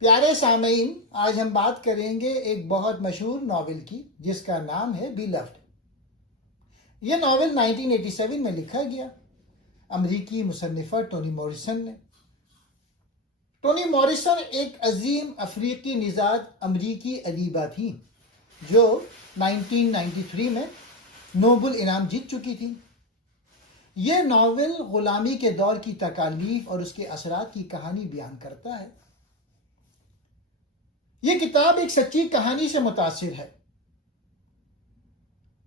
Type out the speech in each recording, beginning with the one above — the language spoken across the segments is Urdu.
پیارے سامعین، آج ہم بات کریں گے ایک بہت مشہور ناول کی جس کا نام ہے بی لفڈ۔ یہ ناول 1987 میں لکھا گیا امریکی مصنفہ ٹونی موریسن نے۔ ٹونی موریسن ایک عظیم افریقی نژاد امریکی ادیبہ تھیں جو 1993 میں نوبل انعام جیت چکی تھیں۔ یہ ناول غلامی کے دور کی تکالیف اور اس کے اثرات کی کہانی بیان کرتا ہے۔ یہ کتاب ایک سچی کہانی سے متاثر ہے۔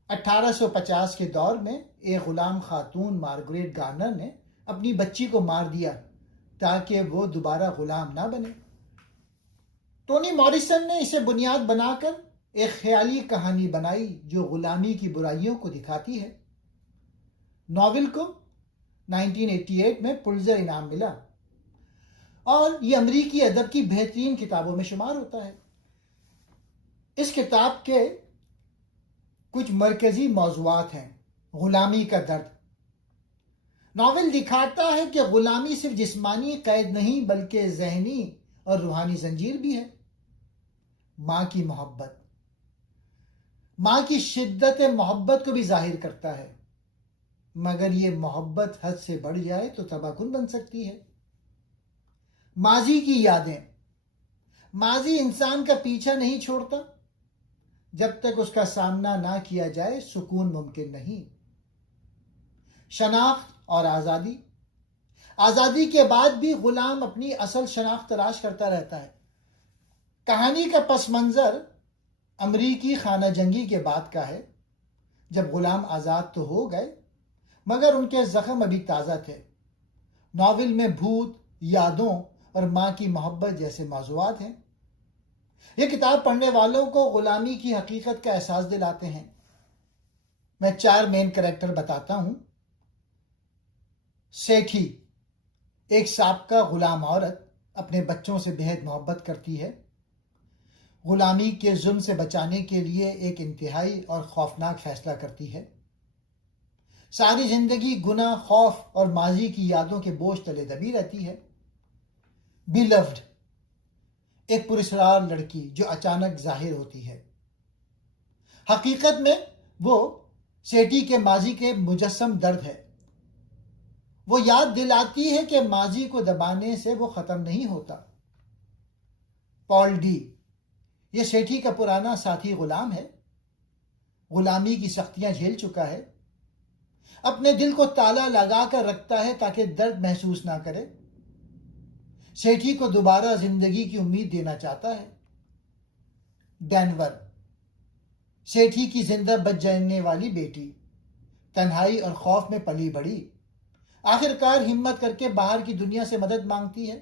1850 کے دور میں ایک غلام خاتون مارگریٹ گارنر نے اپنی بچی کو مار دیا تاکہ وہ دوبارہ غلام نہ بنے۔ ٹونی موریسن نے اسے بنیاد بنا کر ایک خیالی کہانی بنائی جو غلامی کی برائیوں کو دکھاتی ہے۔ ناول کو 1988 میں پلزر انعام ملا اور یہ امریکی ادب کی بہترین کتابوں میں شمار ہوتا ہے۔ اس کتاب کے کچھ مرکزی موضوعات ہیں۔ غلامی کا درد۔ ناول دکھاتا ہے کہ غلامی صرف جسمانی قید نہیں بلکہ ذہنی اور روحانی زنجیر بھی ہے۔ ماں کی محبت، ماں کی شدت محبت کو بھی ظاہر کرتا ہے، مگر یہ محبت حد سے بڑھ جائے تو تباہ کن بن سکتی ہے۔ ماضی کی یادیں۔ ماضی انسان کا پیچھا نہیں چھوڑتا۔ جب تک اس کا سامنا نہ کیا جائے سکون ممکن نہیں۔ شناخت اور آزادی۔ آزادی کے بعد بھی غلام اپنی اصل شناخت تلاش کرتا رہتا ہے۔ کہانی کا پس منظر امریکی خانہ جنگی کے بعد کا ہے، جب غلام آزاد تو ہو گئے مگر ان کے زخم ابھی تازہ تھے۔ ناول میں بھوت، یادوں اور ماں کی محبت جیسے موضوعات ہیں۔ یہ کتاب پڑھنے والوں کو غلامی کی حقیقت کا احساس دلاتے ہیں۔ میں 4 مین کریکٹر بتاتا ہوں۔ سیٹھی، ایک سابقہ غلام عورت، اپنے بچوں سے بہت محبت کرتی ہے۔ غلامی کے ظلم سے بچانے کے لیے ایک انتہائی اور خوفناک فیصلہ کرتی ہے۔ ساری زندگی گناہ، خوف اور ماضی کی یادوں کے بوجھ تلے دبی رہتی ہے۔ بی لفڈ، ایک پراسرار لڑکی جو اچانک ظاہر ہوتی ہے۔ حقیقت میں وہ سیٹھی کے ماضی کے مجسم درد ہے۔ وہ یاد دلاتی ہے کہ ماضی کو دبانے سے وہ ختم نہیں ہوتا۔ پال ڈی، یہ سیٹھی کا پرانا ساتھی غلام ہے۔ غلامی کی سختیاں جھیل چکا ہے۔ اپنے دل کو تالا لگا کر رکھتا ہے تاکہ درد محسوس نہ کرے۔ سیٹھی کو دوبارہ زندگی کی امید دینا چاہتا ہے۔ ڈینور، سیٹھی کی زندہ بچ جانے والی بیٹی، تنہائی اور خوف میں پلی بڑھی، آخرکار ہمت کر کے باہر کی دنیا سے مدد مانگتی ہے۔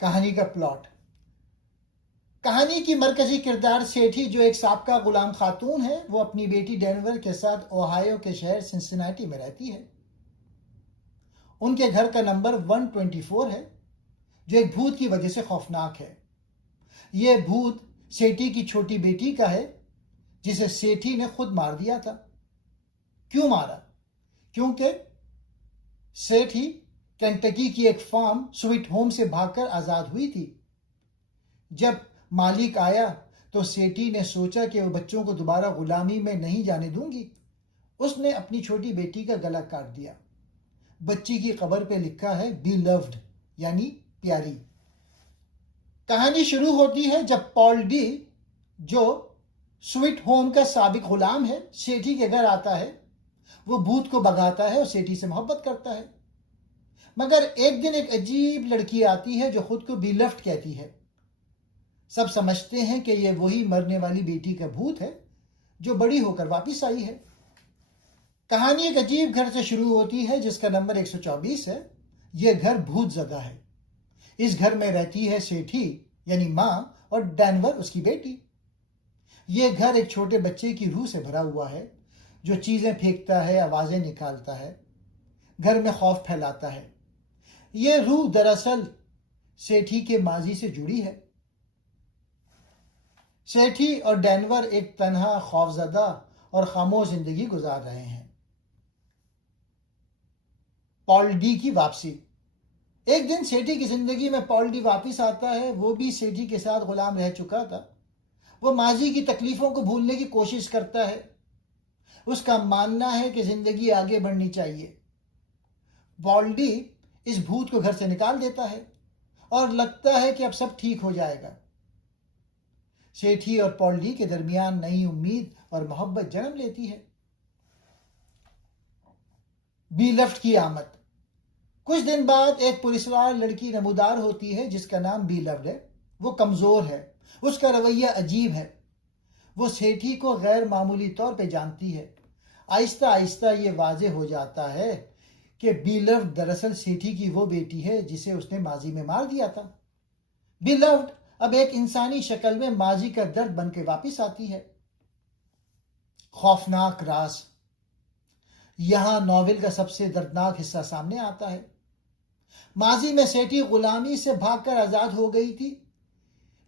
کہانی کا پلاٹ۔ کہانی کی مرکزی کردار سیٹھی جو ایک سابقہ غلام خاتون ہے، وہ اپنی بیٹی ڈینور کے ساتھ اوہایو کے شہر سنسناٹی میں رہتی ہے۔ ان کے گھر کا نمبر 124 ہے جو ایک بھوت کی وجہ سے خوفناک ہے۔ یہ بھوت سیٹھی کی چھوٹی بیٹی کا ہے جسے سیٹھی نے خود مار دیا تھا۔ کیوں مارا؟ کیونکہ سیٹھی کینٹکی کی ایک فارم سویٹ ہوم سے بھاگ کر آزاد ہوئی تھی۔ جب مالک آیا تو سیٹھی نے سوچا کہ وہ بچوں کو دوبارہ غلامی میں نہیں جانے دوں گی۔ اس نے اپنی چھوٹی بیٹی کا گلا کاٹ دیا۔ بچی کی قبر پہ لکھا ہے بی لفڈ، یعنی پیاری۔ کہانی شروع ہوتی ہے جب پال ڈی، جو سویٹ ہوم کا سابق غلام ہے، سیٹھی کے گھر آتا ہے۔ وہ بھوت کو بھگاتا ہے اور سیٹھی سے محبت کرتا ہے۔ مگر ایک دن ایک عجیب لڑکی آتی ہے جو خود کو بی لفڈ کہتی ہے۔ سب سمجھتے ہیں کہ یہ وہی مرنے والی بیٹی کا بھوت ہے جو بڑی ہو کر واپس آئی ہے۔ کہانی ایک عجیب گھر سے شروع ہوتی ہے جس کا نمبر 124 ہے۔ یہ گھر بھوت زدہ ہے۔ اس گھر میں رہتی ہے سیٹھی یعنی ماں اور ڈینور اس کی بیٹی۔ یہ گھر ایک چھوٹے بچے کی روح سے بھرا ہوا ہے جو چیزیں پھینکتا ہے، آوازیں نکالتا ہے، گھر میں خوف پھیلاتا ہے۔ یہ روح دراصل سیٹھی کے ماضی سے جڑی ہے۔ سیٹھی اور ڈینور ایک تنہا، خوفزدہ اور خاموش زندگی گزار رہے ہیں۔ پال ڈی کی واپسی۔ ایک دن سیٹھی کی زندگی میں پال ڈی واپس آتا ہے. وہ بھی سیٹھی کے ساتھ غلام رہ چکا تھا. وہ ماضی کی تکلیفوں کو بھولنے کی کوشش کرتا ہے. اس کا ماننا ہے کہ زندگی آگے بڑھنی چاہیے. پال ڈی اس بھوت کو گھر سے نکال دیتا ہے اور لگتا ہے کہ اب سب ٹھیک ہو جائے گا. سیٹھی اور پال ڈی کے درمیان نئی امید اور محبت جنم لیتی ہے. بی لفٹ کی آمد. کچھ دن بعد ایک پرسرار لڑکی نمودار ہوتی ہے جس کا نام بی لفٹ ہے. وہ کمزور ہے. اس کا رویہ عجیب ہے. وہ سیٹھی کو غیر معمولی طور پہ جانتی ہے. آہستہ آہستہ یہ واضح ہو جاتا ہے کہ بی لفٹ دراصل سیٹھی کی وہ بیٹی ہے جسے اس نے ماضی میں مار دیا تھا. بی لفٹ اب ایک انسانی شکل میں ماضی کا درد بن کے واپس آتی ہے. خوفناک راز. یہاں ناول کا سب سے دردناک حصہ سامنے آتا ہے. ماضی میں سیٹھی غلامی سے بھاگ کر آزاد ہو گئی تھی،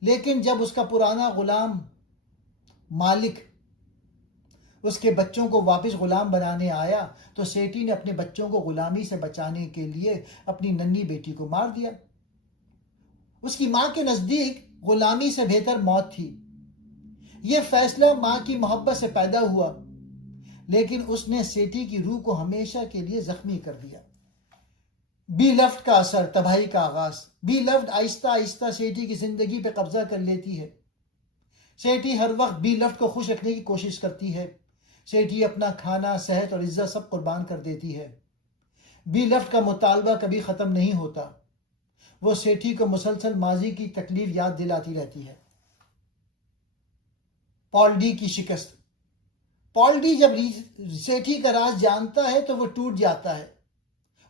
لیکن جب اس کا پرانا غلام مالک اس کے بچوں کو واپس غلام بنانے آیا تو سیٹھی نے اپنے بچوں کو غلامی سے بچانے کے لیے اپنی ننھی بیٹی کو مار دیا. اس کی ماں کے نزدیک غلامی سے بہتر موت تھی. یہ فیصلہ ماں کی محبت سے پیدا ہوا، لیکن اس نے سیٹھی کی روح کو ہمیشہ کے لیے زخمی کر دیا. بی لفٹ کا اثر. تباہی کا آغاز. بی لفٹ آہستہ آہستہ سیٹھی کی زندگی پہ قبضہ کر لیتی ہے. سیٹھی ہر وقت بی لفٹ کو خوش رکھنے کی کوشش کرتی ہے. سیٹھی اپنا کھانا، صحت اور عزت سب قربان کر دیتی ہے. بی لفٹ کا مطالبہ کبھی ختم نہیں ہوتا. وہ سیٹھی کو مسلسل ماضی کی تکلیف یاد دلاتی رہتی ہے. پال ڈی کی شکست. پال ڈی جب سیٹھی کا راز جانتا ہے تو وہ ٹوٹ جاتا ہے.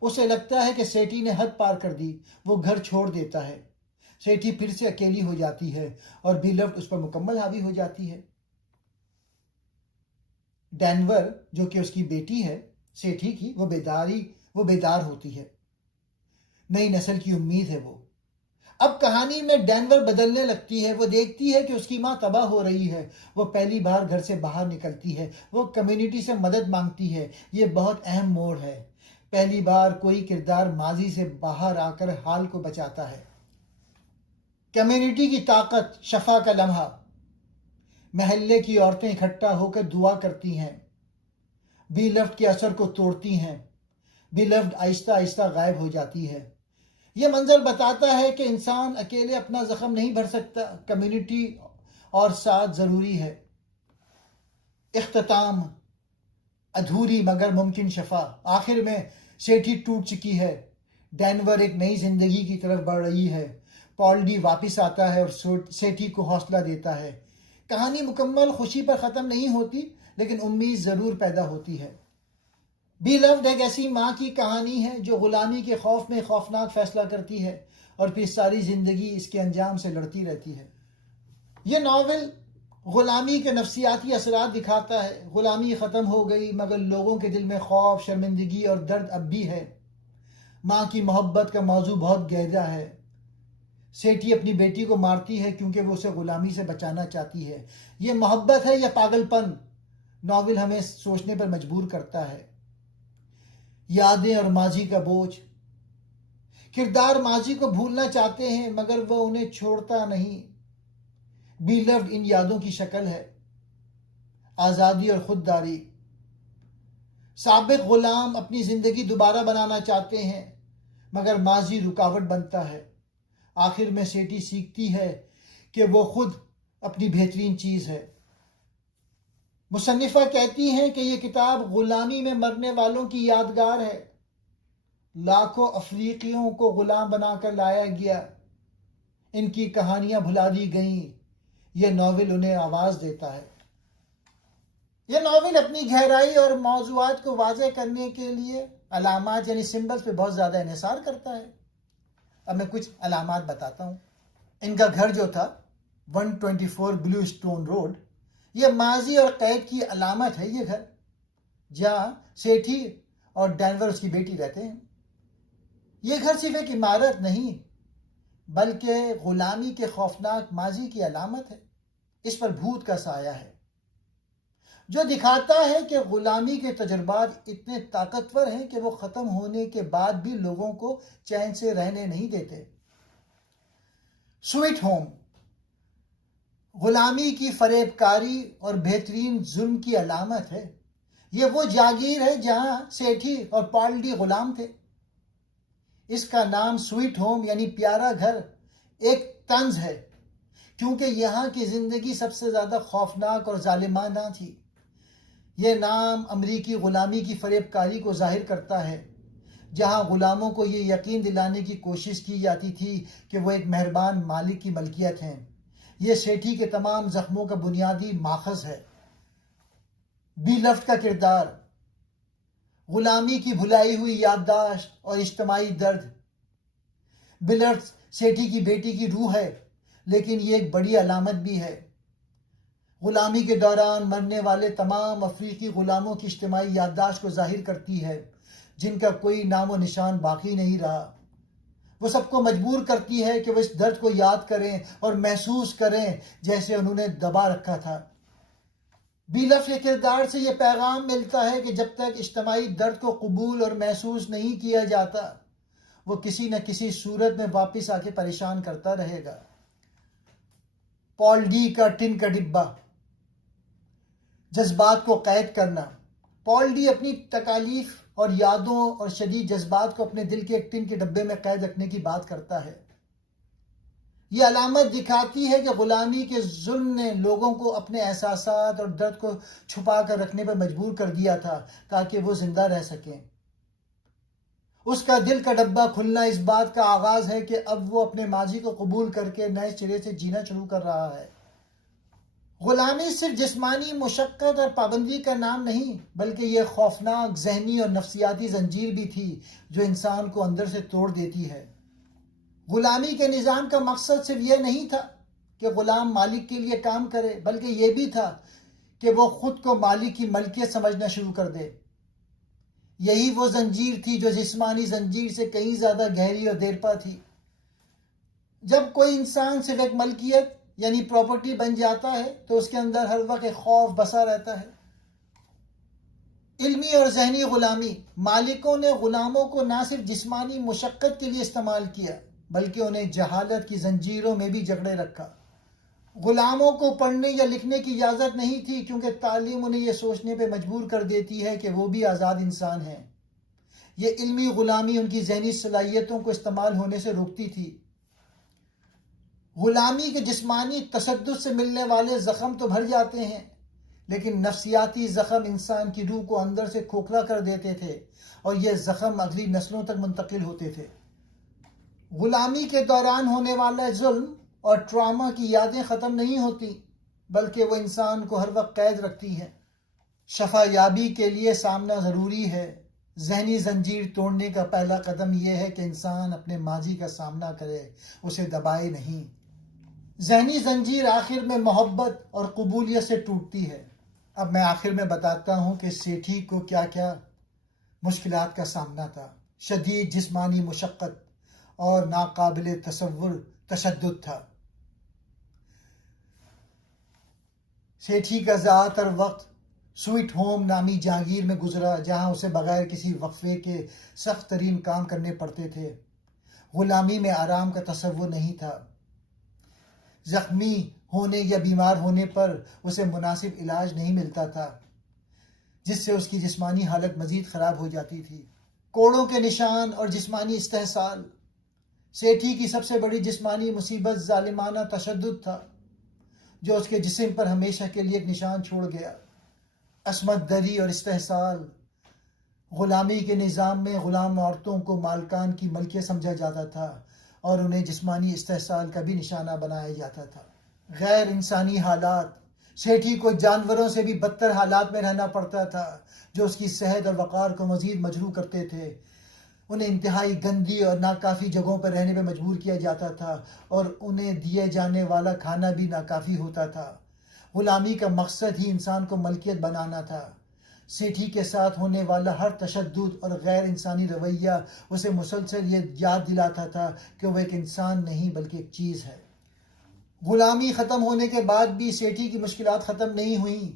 اسے لگتا ہے کہ سیٹھی نے حد پار کر دی. وہ گھر چھوڑ دیتا ہے. سیٹھی پھر سے اکیلی ہو جاتی ہے اور بی لفٹ اس پر مکمل حاوی ہو جاتی ہے. ڈینور جو کہ اس کی بیٹی ہے سیٹھی کی، وہ بیدار ہوتی ہے. نئی نسل کی امید ہے وہ. اب کہانی میں ڈینور بدلنے لگتی ہے. وہ دیکھتی ہے کہ اس کی ماں تباہ ہو رہی ہے. وہ پہلی بار گھر سے باہر نکلتی ہے. وہ کمیونٹی سے مدد مانگتی ہے. یہ بہت اہم موڑ ہے. پہلی بار کوئی کردار ماضی سے باہر آ کر حال کو بچاتا ہے. کمیونٹی کی طاقت. شفا کا لمحہ. محلے کی عورتیں اکٹھا ہو کر دعا کرتی ہیں. بی لفٹ کے اثر کو توڑتی ہیں. بی لفٹ آہستہ آہستہ غائب ہو جاتی ہے. یہ منظر بتاتا ہے کہ انسان اکیلے اپنا زخم نہیں بھر سکتا. کمیونٹی اور ساتھ ضروری ہے. اختتام. ادھوری مگر ممکن شفا. آخر میں سیٹھی ٹوٹ چکی ہے. ڈینور ایک نئی زندگی کی طرف بڑھ رہی ہے. پال ڈی واپس آتا ہے اور سیٹھی کو حوصلہ دیتا ہے. کہانی مکمل خوشی پر ختم نہیں ہوتی، لیکن امید ضرور پیدا ہوتی ہے. بی لفٹ ایک ایسی ماں کی کہانی ہے جو غلامی کے خوف میں خوفناک فیصلہ کرتی ہے اور پھر ساری زندگی اس کے انجام سے لڑتی رہتی ہے. یہ ناول غلامی کے نفسیاتی اثرات دکھاتا ہے. غلامی ختم ہو گئی مگر لوگوں کے دل میں خوف، شرمندگی اور درد اب بھی ہے. ماں کی محبت کا موضوع بہت گہرا ہے. سیٹھی اپنی بیٹی کو مارتی ہے کیونکہ وہ اسے غلامی سے بچانا چاہتی ہے. یہ محبت ہے یا پاگل پن؟ ناول ہمیں سوچنے پر مجبور کرتا ہے. یادیں اور ماضی کا بوجھ. کردار ماضی کو بھولنا چاہتے ہیں مگر وہ انہیں چھوڑتا نہیں. بی لفٹ ان یادوں کی شکل ہے. آزادی اور خودداری. سابق غلام اپنی زندگی دوبارہ بنانا چاہتے ہیں مگر ماضی رکاوٹ بنتا ہے. آخر میں سیٹھی سیکھتی ہے کہ وہ خود اپنی بہترین چیز ہے. مصنفہ کہتی ہیں کہ یہ کتاب غلامی میں مرنے والوں کی یادگار ہے. لاکھوں افریقیوں کو غلام بنا کر لایا گیا. ان کی کہانیاں بھلا دی گئیں. یہ ناول انہیں آواز دیتا ہے. یہ ناول اپنی گہرائی اور موضوعات کو واضح کرنے کے لیے علامات یعنی سمبلز پہ بہت زیادہ انحصار کرتا ہے. اب میں کچھ علامات بتاتا ہوں. ان کا گھر جو تھا 124 بلو اسٹون روڈ، یہ ماضی اور قید کی علامت ہے. یہ گھر جہاں سیٹھی اور ڈینور اس کی بیٹی رہتے ہیں. یہ گھر صرف ایک عمارت نہیں بلکہ غلامی کے خوفناک ماضی کی علامت ہے. اس پر بھوت کا سایہ ہے. جو دکھاتا ہے کہ غلامی کے تجربات اتنے طاقتور ہیں کہ وہ ختم ہونے کے بعد بھی لوگوں کو چین سے رہنے نہیں دیتے۔ سویٹ ہوم غلامی کی فریب کاری اور بہترین ظلم کی علامت ہے۔ یہ وہ جاگیر ہے جہاں سیٹھی اور پالڈی غلام تھے۔ اس کا نام سویٹ ہوم یعنی پیارا گھر ایک طنز ہے، کیونکہ یہاں کی زندگی سب سے زیادہ خوفناک اور ظالمانہ تھی۔ یہ نام امریکی غلامی کی فریب کاری کو ظاہر کرتا ہے، جہاں غلاموں کو یہ یقین دلانے کی کوشش کی جاتی تھی کہ وہ ایک مہربان مالک کی ملکیت ہیں۔ یہ سیٹھی کے تمام زخموں کا بنیادی ماخذ ہے۔ بی لفٹ کا کردار، غلامی کی بھلائی ہوئی یادداشت اور اجتماعی درد۔ بلرز سیٹھی کی بیٹی کی روح ہے، لیکن یہ ایک بڑی علامت بھی ہے۔ غلامی کے دوران مرنے والے تمام افریقی غلاموں کی اجتماعی یادداشت کو ظاہر کرتی ہے، جن کا کوئی نام و نشان باقی نہیں رہا۔ وہ سب کو مجبور کرتی ہے کہ وہ اس درد کو یاد کریں اور محسوس کریں جیسے انہوں نے دبا رکھا تھا۔ بیلف کے کردار سے یہ پیغام ملتا ہے کہ جب تک اجتماعی درد کو قبول اور محسوس نہیں کیا جاتا، وہ کسی نہ کسی صورت میں واپس آ کے پریشان کرتا رہے گا۔ پال ڈی کا ٹن کا ڈبہ، جذبات کو قید کرنا۔ پال ڈی اپنی تکالیف اور یادوں اور شدید جذبات کو اپنے دل کے ایک ٹن کے ڈبے میں قید رکھنے کی بات کرتا ہے۔ یہ علامت دکھاتی ہے کہ غلامی کے ظلم نے لوگوں کو اپنے احساسات اور درد کو چھپا کر رکھنے پر مجبور کر دیا تھا تاکہ وہ زندہ رہ سکیں۔ اس کا دل کا ڈبہ کھلنا اس بات کا آغاز ہے کہ اب وہ اپنے ماضی کو قبول کر کے نئے سرے سے جینا شروع کر رہا ہے۔ غلامی صرف جسمانی مشقت اور پابندی کا نام نہیں، بلکہ یہ خوفناک ذہنی اور نفسیاتی زنجیر بھی تھی جو انسان کو اندر سے توڑ دیتی ہے۔ غلامی کے نظام کا مقصد صرف یہ نہیں تھا کہ غلام مالک کے لیے کام کرے، بلکہ یہ بھی تھا کہ وہ خود کو مالک کی ملکیت سمجھنا شروع کر دے۔ یہی وہ زنجیر تھی جو جسمانی زنجیر سے کہیں زیادہ گہری اور دیرپا تھی۔ جب کوئی انسان صرف ایک ملکیت یعنی پراپرٹی بن جاتا ہے تو اس کے اندر ہر وقت ایک خوف بسا رہتا ہے۔ علمی اور ذہنی غلامی، مالکوں نے غلاموں کو نہ صرف جسمانی مشقت کے لیے استعمال کیا بلکہ انہیں جہالت کی زنجیروں میں بھی جکڑے رکھا۔ غلاموں کو پڑھنے یا لکھنے کی اجازت نہیں تھی کیونکہ تعلیم انہیں یہ سوچنے پہ مجبور کر دیتی ہے کہ وہ بھی آزاد انسان ہیں۔ یہ علمی غلامی ان کی ذہنی صلاحیتوں کو استعمال ہونے سے روکتی تھی۔ غلامی کے جسمانی تشدد سے ملنے والے زخم تو بھر جاتے ہیں، لیکن نفسیاتی زخم انسان کی روح کو اندر سے کھوکھلا کر دیتے تھے اور یہ زخم اگلی نسلوں تک منتقل ہوتے تھے۔ غلامی کے دوران ہونے والا ظلم اور ٹراما کی یادیں ختم نہیں ہوتی، بلکہ وہ انسان کو ہر وقت قید رکھتی ہیں۔ شفا یابی کے لیے سامنا ضروری ہے۔ ذہنی زنجیر توڑنے کا پہلا قدم یہ ہے کہ انسان اپنے ماضی کا سامنا کرے، اسے دبائے نہیں۔ ذہنی زنجیر آخر میں محبت اور قبولیت سے ٹوٹتی ہے۔ اب میں آخر میں بتاتا ہوں کہ سیٹھی کو کیا کیا مشکلات کا سامنا تھا۔ شدید جسمانی مشقت اور ناقابل تصور تشدد تھا۔ سیٹھی کا زیادہ تر وقت سویٹ ہوم نامی جہانگیر میں گزرا، جہاں اسے بغیر کسی وقفے کے سخت ترین کام کرنے پڑتے تھے۔ غلامی میں آرام کا تصور نہیں تھا۔ زخمی ہونے یا بیمار ہونے پر اسے مناسب علاج نہیں ملتا تھا، جس سے اس کی جسمانی حالت مزید خراب ہو جاتی تھی۔ کوڑوں کے نشان اور جسمانی استحصال، سیٹھی کی سب سے بڑی جسمانی مصیبت ظالمانہ تشدد تھا، جو اس کے جسم پر ہمیشہ کے لیے ایک نشان چھوڑ گیا۔ عصمت دری اور استحصال، غلامی کے نظام میں غلام عورتوں کو مالکان کی ملکیت سمجھا جاتا تھا اور انہیں جسمانی استحصال کا بھی نشانہ بنایا جاتا تھا۔ غیر انسانی حالات، سیٹھی کو جانوروں سے بھی بدتر حالات میں رہنا پڑتا تھا جو اس کی صحت اور وقار کو مزید مجروح کرتے تھے۔ انہیں انتہائی گندی اور ناکافی جگہوں پر رہنے پہ مجبور کیا جاتا تھا اور انہیں دیے جانے والا کھانا بھی ناکافی ہوتا تھا۔ غلامی کا مقصد ہی انسان کو ملکیت بنانا تھا۔ سیٹھی کے ساتھ ہونے والا ہر تشدد اور غیر انسانی رویہ اسے مسلسل یہ یاد دلاتا تھا کہ وہ ایک انسان نہیں بلکہ ایک چیز ہے۔ غلامی ختم ہونے کے بعد بھی سیٹھی کی مشکلات ختم نہیں ہوئیں،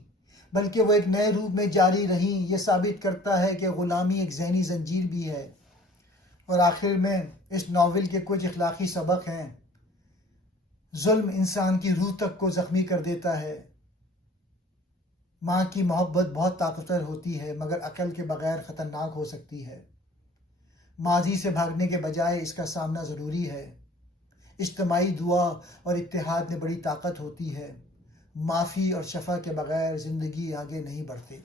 بلکہ وہ ایک نئے روپ میں جاری رہیں. یہ ثابت کرتا ہے کہ غلامی ایک ذہنی زنجیر بھی ہے. اور آخر میں اس ناول کے کچھ اخلاقی سبق ہیں. ظلم انسان کی روح تک کو زخمی کر دیتا ہے. ماں کی محبت بہت طاقتور ہوتی ہے مگر عقل کے بغیر خطرناک ہو سکتی ہے. ماضی سے بھاگنے کے بجائے اس کا سامنا ضروری ہے. اجتماعی دعا اور اتحاد میں بڑی طاقت ہوتی ہے. معافی اور شفا کے بغیر زندگی آگے نہیں بڑھتی.